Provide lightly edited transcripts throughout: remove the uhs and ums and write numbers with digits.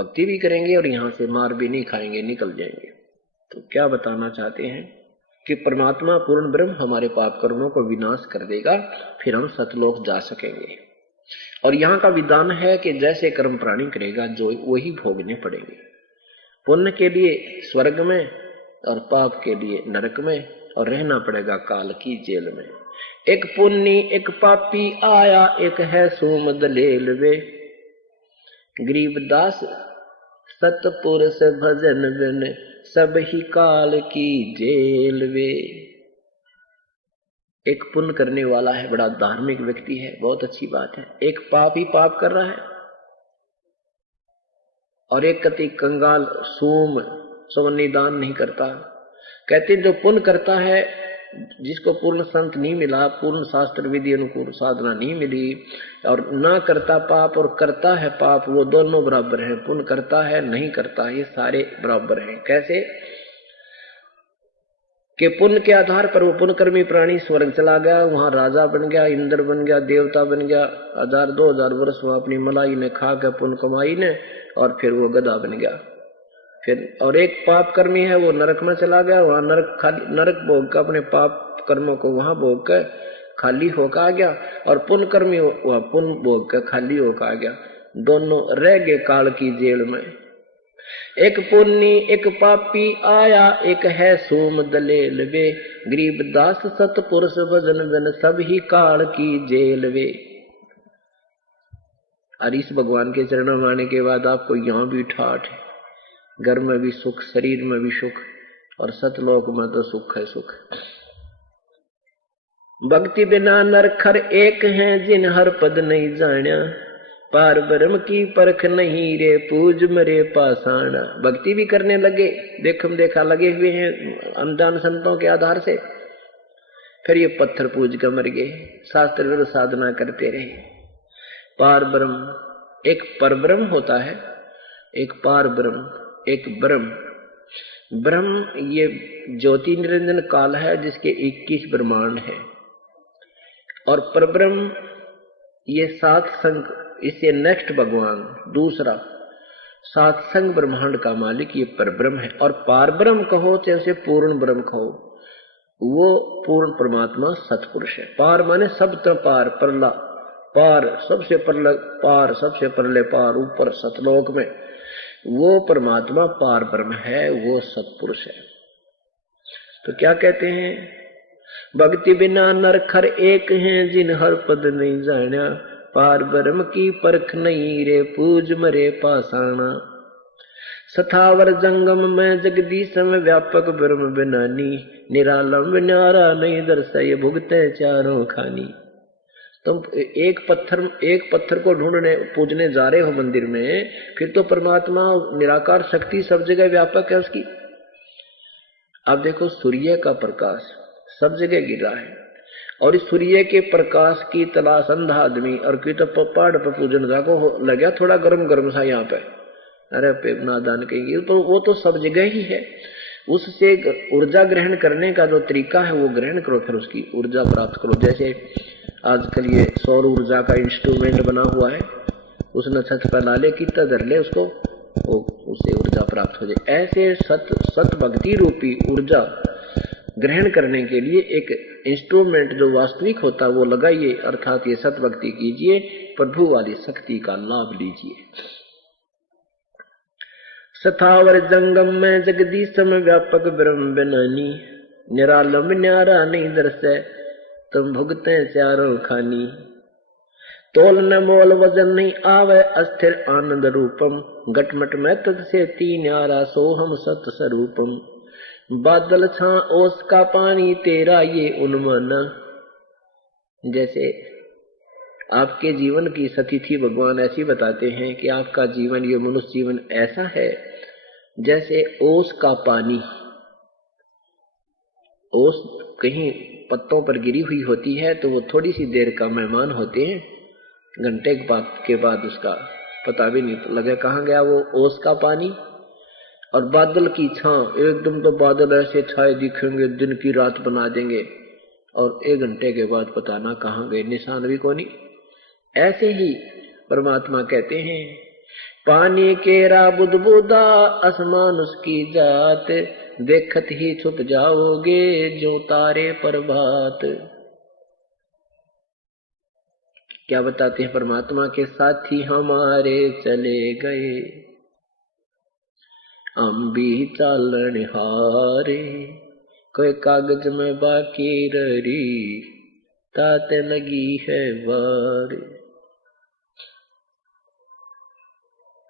भक्ति भी करेंगे और यहाँ से मार भी नहीं खाएंगे, निकल जाएंगे। तो क्या बताना चाहते हैं कि परमात्मा पूर्ण ब्रह्म हमारे पाप कर्मों को विनाश कर देगा, फिर हम सतलोक जा सकेंगे। और यहाँ का विधान है कि जैसे कर्म प्राणी करेगा जो वही भोगने पड़ेंगे। पुण्य के लिए स्वर्ग में और पाप के लिए नरक में, और रहना पड़ेगा काल की जेल में। एक पुण्य एक पापी आया, एक है सोम दलेल वे, गरीबदास सतपुरुष भजन बिन, सब ही काल की जेल वे। एक पुण्य करने वाला है, बड़ा धार्मिक व्यक्ति है, बहुत अच्छी बात है। एक पाप ही पाप कर रहा है, और एक कति कंगाल सोम सवनी दान नहीं करता। कहते जो पुण्य करता है, जिसको पूर्ण संत नहीं मिला, पूर्ण शास्त्र विधि अनुकूल साधना नहीं मिली, और ना करता पाप और करता है पाप, वो दोनों बराबर हैं। पुण्य करता है नहीं करता, ये सारे बराबर हैं। कैसे कि पुण्य के आधार पर वो पुण्यकर्मी प्राणी स्वर्ग चला गया, वहां राजा बन गया, इंद्र बन गया, देवता बन गया, 1000-2000 वर्ष वहां अपनी मलाई ने खा के पुण्य कमाई ने, और फिर वो गधा बन गया। फिर और एक पाप कर्मी है, वो नरक में चला गया, वहां नरक भोग का अपने पाप कर्मों को वहां भोग कर खाली होकर आ गया, और पुण्य कर्मी वहां पुण्य भोग कर खाली होकर आ गया। दोनों रह गए काल की जेल में। एक पुण्य एक पापी आया, एक है सोम दलेल वे, गरीबदास सतपुरुष भजन बिन, सब ही काल की जेल वे। और इस भगवान के चरणों में आने के बाद आपको यहाँ भी ठाठ है, घर में भी सुख, शरीर में भी सुख, और सतलोक में तो सुख है सुख। भक्ति बिना नरखर एक हैं, जिन हर पद नहीं जान्या, पार ब्रह्म की परख नहीं रे, पूज मरे पाषाणा। भक्ति भी करने लगे, देखम देखा लगे हुए हैं अनजान संतों के आधार से, फिर ये पत्थर पूज कर मर गए, शास्त्र साधना करते रहे। पार ब्रह्म, एक परब्रह्म होता है, एक पार ब्रह्म, एक ब्रह्म। ब्रह्म ये ज्योति निरंजन काल है, जिसके 21 ब्रह्मांड है, और परब्रह्म ये 7 संग, इससे नेक्स्ट भगवान दूसरा 7 संग ब्रह्मांड का मालिक ये परब्रह्म है। और पार ब्रह्म कहो चाहे पूर्ण ब्रह्म कहो, वो पूर्ण परमात्मा सतपुरुष है। पार माने सब तो पार, परला पार, सबसे परला पार, सबसे परले पार, ऊपर सतलोक में वो परमात्मा पार ब्रह्म है, वो सतपुरुष है। तो क्या कहते हैं, भक्ति बिना नरखर एक हैं, जिन हर पद नहीं जान्या, पार ब्रह्म की परख नहीं रे, पूज मरे पाषाणा। सथावर जंगम में जगदीश में व्यापक ब्रह्म बिनानी, निरालंब न्यारा नहीं दर्शाए, भुगते चारों खानी। तुम एक पत्थर को ढूंढने पूजने जा रहे हो मंदिर में, फिर तो परमात्मा निराकार शक्ति सब जगह व्यापक है उसकी। अब देखो सूर्य का प्रकाश सब जगह गिर रहा है, और इस सूर्य के प्रकाश की तलाश अंधा आदमी, और की तो पहाड़ पर पूजन जाको लगा थोड़ा गर्म गर्म सा यहाँ पे, अरे पे नादान कहेंगे, तो वो तो सब जगह ही है। उससे ऊर्जा ग्रहण करने का जो तरीका है वो ग्रहण करो, फिर उसकी ऊर्जा प्राप्त करो। जैसे आजकल ये सौर ऊर्जा का इंस्ट्रूमेंट बना हुआ है, उसने छत पर लाले कितना धर ले उसको, वो उससे ऊर्जा प्राप्त हो जाए। ऐसे सत भक्ति रूपी ऊर्जा ग्रहण करने के लिए एक इंस्ट्रूमेंट जो वास्तविक होता है वो लगाइए, अर्थात ये सत भक्ति कीजिए, प्रभु वाली शक्ति का लाभ लीजिए। सथावर जंगम में जगदीश में व्यापक ब्रह्म बिनानी, निरालंब न्यारा नहीं दर्शे, तुम भुगते चारों खानी। तोल न मोल वजन नहीं आवे, अस्थिर आनंद रूपम, घटमट में तद से तीन न्यारा, सोहम सत स्वरूपम। बादल छा ओस का पानी, तेरा ये उन्मन। जैसे आपके जीवन की स्थिति भगवान ऐसी बताते हैं कि आपका जीवन, ये मनुष्य जीवन ऐसा है जैसे ओस का पानी। ओस कहीं पत्तों पर गिरी हुई होती है तो वो थोड़ी सी देर का मेहमान होते हैं, घंटे के बाद उसका पता भी नहीं लगे कहाँ गया वो ओस का पानी। और बादल की छां, एकदम तो बादल ऐसे छाए दिखेंगे, दिन की रात बना देंगे, और 1 घंटे के बाद पता ना कहाँ गए, निशान भी कोनी। ऐसे ही परमात्मा कहते हैं पानी केरा बुदबुदा आसमान उसकी जात, देखत ही छुप जाओगे जो तारे प्रभात। क्या बताते हैं परमात्मा के साथी हमारे चले गए, हम भी चालन हारे, कोई कागज में बाकी रही ताते लगी है वार।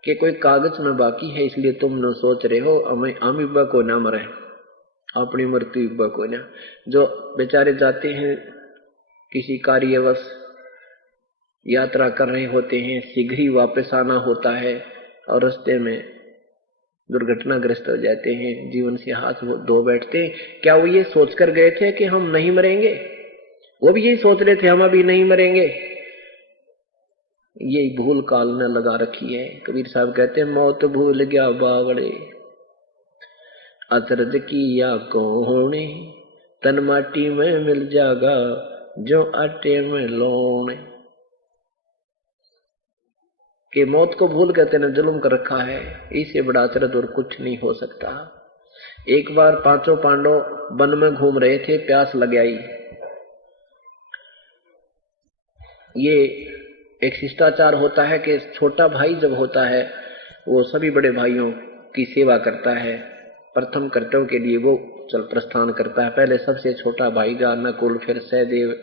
कि कोई कागज में बाकी है इसलिए तुम न सोच रहे हो हम इब्बा को ना मरे, अपनी मृत्यु इब्बा को ना। जो बेचारे जाते हैं किसी कार्यवश यात्रा कर रहे होते हैं, शीघ्र ही वापस आना होता है और रास्ते में दुर्घटनाग्रस्त हो जाते हैं, जीवन से हाथ धो बैठते हैं। क्या वो ये सोचकर गए थे कि हम नहीं मरेंगे? वो भी यही सोच रहे थे हम अभी नहीं मरेंगे। ये भूल काल ने लगा रखी है। कबीर साहब कहते हैं मौत भूल गया बावड़े, अचरज किया कौने, तन माटी में मिल जागा जो आटे में लौने। कि मौत को भूल कहते ने जुल्म कर रखा है, इससे बड़ा अचरज और कुछ नहीं हो सकता। एक बार पांचों पांडव वन में घूम रहे थे, प्यास लग आई। ये एक शिष्टाचार होता है कि छोटा भाई जब होता है वो सभी बड़े भाइयों की सेवा करता है, प्रथम कर्तव्य के लिए वो चल प्रस्थान करता है। पहले सबसे छोटा भाई जा नकुल, फिर सहदेव।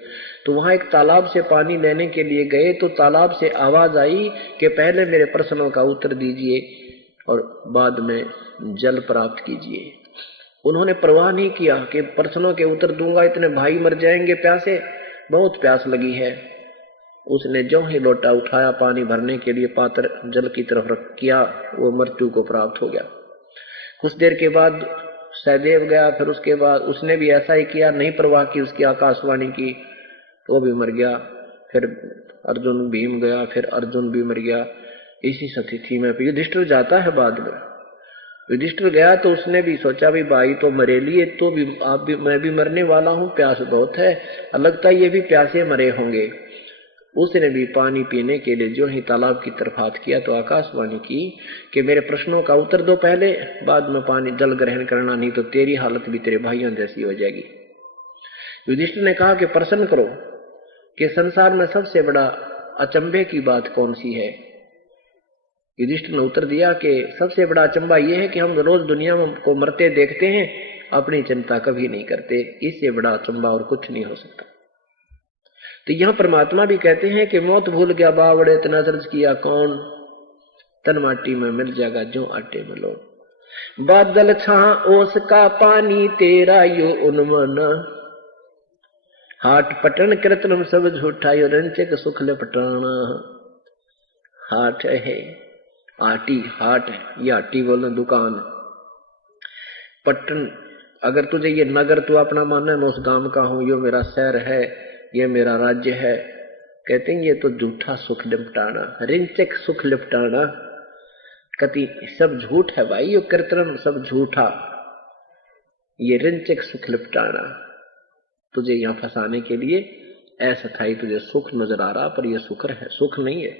तो वहां एक तालाब से पानी लेने के लिए गए तो तालाब से आवाज आई कि पहले मेरे प्रश्नों का उत्तर दीजिए और बाद में जल प्राप्त कीजिए। उन्होंने परवाह नहीं किया कि प्रश्नों के उत्तर दूंगा इतने भाई मर जाएंगे प्यासे, बहुत प्यास लगी है। उसने जो ही लोटा उठाया पानी भरने के लिए पात्र जल की तरफ रख किया, वो मृत्यु को प्राप्त हो गया। कुछ देर के बाद सहदेव गया, फिर उसके बाद उसने भी ऐसा ही किया, नहीं परवाह की उसकी आकाशवाणी की, तो वो भी मर गया। फिर अर्जुन भीम गया, फिर अर्जुन भी मर गया। इसी स्थिति में युधिष्ठिर जाता है बाद में। युधिष्ठिर गया तो उसने भी सोचा भाई तो मरे लिए, तो भी आप भी मैं भी मरने वाला हूँ, प्यास बहुत है, लगता है ये भी प्यासे मरे होंगे। उसने भी पानी पीने के लिए जो ही तालाब की तरफ हाथ किया तो आकाशवाणी की कि मेरे प्रश्नों का उत्तर दो पहले, बाद में पानी जल ग्रहण करना, नहीं तो तेरी हालत भी तेरे भाइयों जैसी हो जाएगी। युधिष्ठिर ने कहा कि प्रश्न करो कि संसार में सबसे बड़ा अचंभे की बात कौन सी है। युधिष्ठिर ने उत्तर दिया कि सबसे बड़ा अचंभा यह है कि हम रोज दुनिया को मरते देखते हैं, अपनी चिंता कभी नहीं करते, इससे बड़ा अचंभा और कुछ नहीं हो सकता। तो यहां परमात्मा भी कहते हैं कि मौत भूल गया बावड़े, इतना अचरज किया कौन, तन माटी में मिल जाएगा जो आटे में लो। बादल छा ओस का पानी तेरा यो उन्मन, हाट पटन कृत्रिम सब झूठा यो रंचक सुख लपटाना। हाट है आटी, हाट है ये आटी बोलना दुकान। पटन अगर तुझे ये नगर तू अपना मानना है, मैं उस गांव का हूं, यो मेरा शहर है, ये मेरा राज्य है, कहते हैं ये तो झूठा सुख लिपटाना, रिंचक सुख लिपटाना, कति सब झूठ है भाई, ये कृत्रिम सब झूठा, ये रिंचक सुख लिपटाना। तुझे यहां फंसाने के लिए ऐसा था, तुझे सुख नजर आ रहा पर ये सुख है, सुख नहीं है।